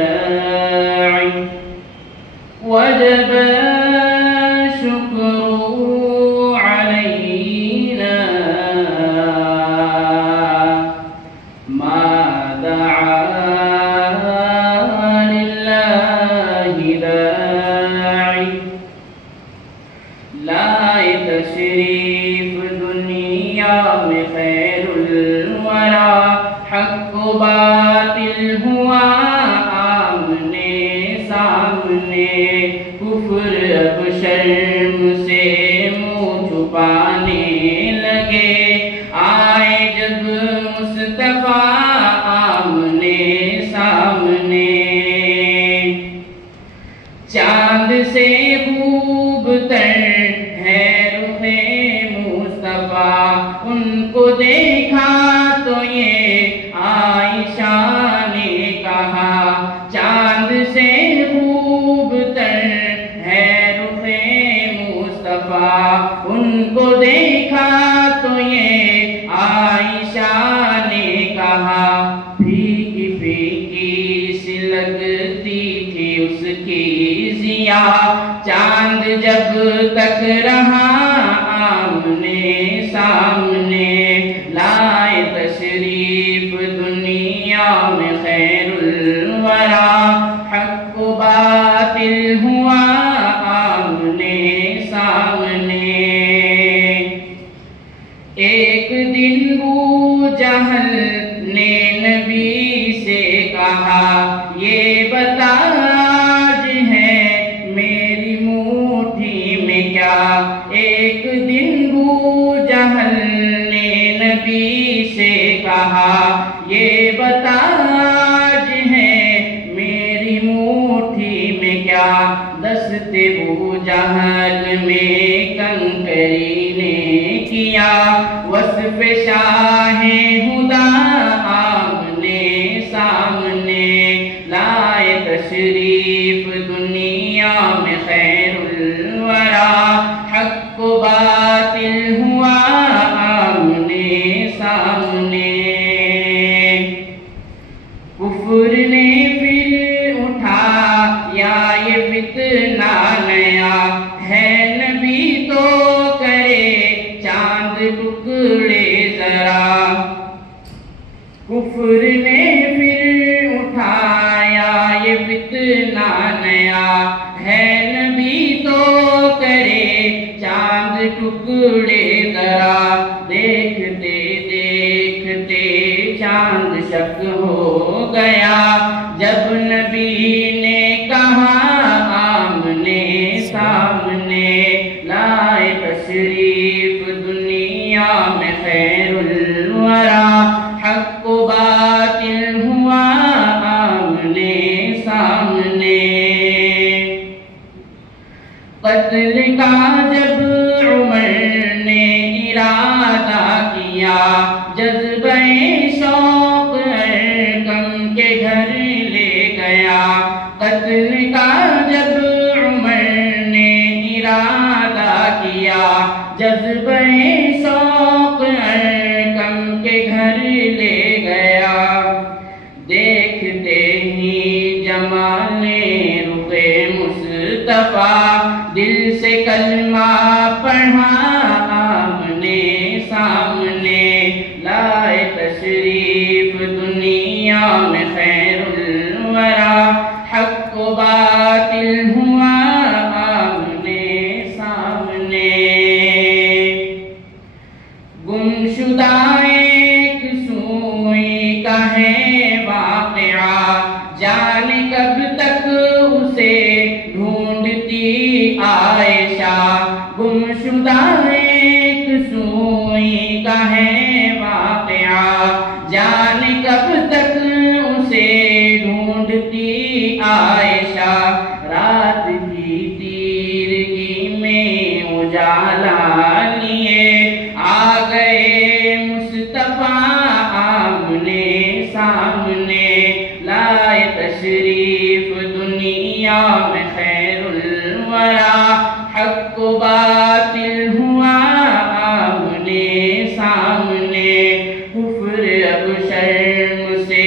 الوداع وجب الشكر علينا ما دعا لله داعي لائے تشریف دنیا میں خیر الورا حق و باطل ہوا آمنے سامنے کفر اب شرم سے منہ چھپانے لگے آئے جب مصطفیٰ آمنے سامنے چاند سے خوب تر ہے رخ مصطفیٰ ان کو دیکھا تو یہ عائشہ نے کہا چاند سے خوب تر ہے رخ مصطفیٰ ان کو دیکھا تو یہ عائشہ نے کہا پھیکی پھیکی سی لگتی تھی اس کی ضیا چاند جب تک رہا آمنے سامنے لائے تشریف دنیا میں خیر الورا حق و باطل ہوا آمنے سامنے ایک دن ابو جہل نے نبی سے کہا یہ بتا آج ہے میری مٹھی میں کیا ایک دن ابو جہل نے نبی سے کہا یہ بتا آج ہے میری مٹھی میں کیا دست ابو جہل میں کنکری نے کیا وصف شاہ ہدا آمنے سامنے لائے تشریف دنیا میں خیر الورا حق و باطل ہوا آمنے سامنے کفر نے پھر اٹھا یا یہ فتنہ نیا ہے نبی تو کرے چاند ٹکڑے ذرا کفر نے پھر اٹھایا یہ فتنہ نیا ہے نبی تو کرے چاند ٹکڑے ذرا دیکھتے دیکھتے چاند شک ہو گیا جب نبی نے کہا آمنے سامنے لائے تشریف دنیا میں خیر الورا حق و باطل ہوا آمنے سامنے قتل کا جب عمر نے ارادہ کیا جذبہ شوق ارکم کے گھر لے گیا قتل کا جب عمر نے ارادہ کیا جذبہ شوق ارکم کے گھر لے گیا دیکھتے ہی جمال رخ مصطفیٰ دل سے کلمہ پڑھا آمنے سامنے لائے تشریف دنیا میں خیر الورا حق و باطل ہوا آمنے سامنے گمشدہ ایک سوئی کا ہے واقعہ جانے کب تک اسے ڈھونڈتی عائشہ گمشدہ ایک سوئی کا ہے واقعہ جانے کب تک اسے ڈھونڈتی عائشہ رات کی تیرگی میں اجالا لیے آ گئے مصطفیٰ آمنے سامنے لائے تشریف دنیا میں خیر الورا حق و باطل ہوا آمنے سامنے کفر اب شرم سے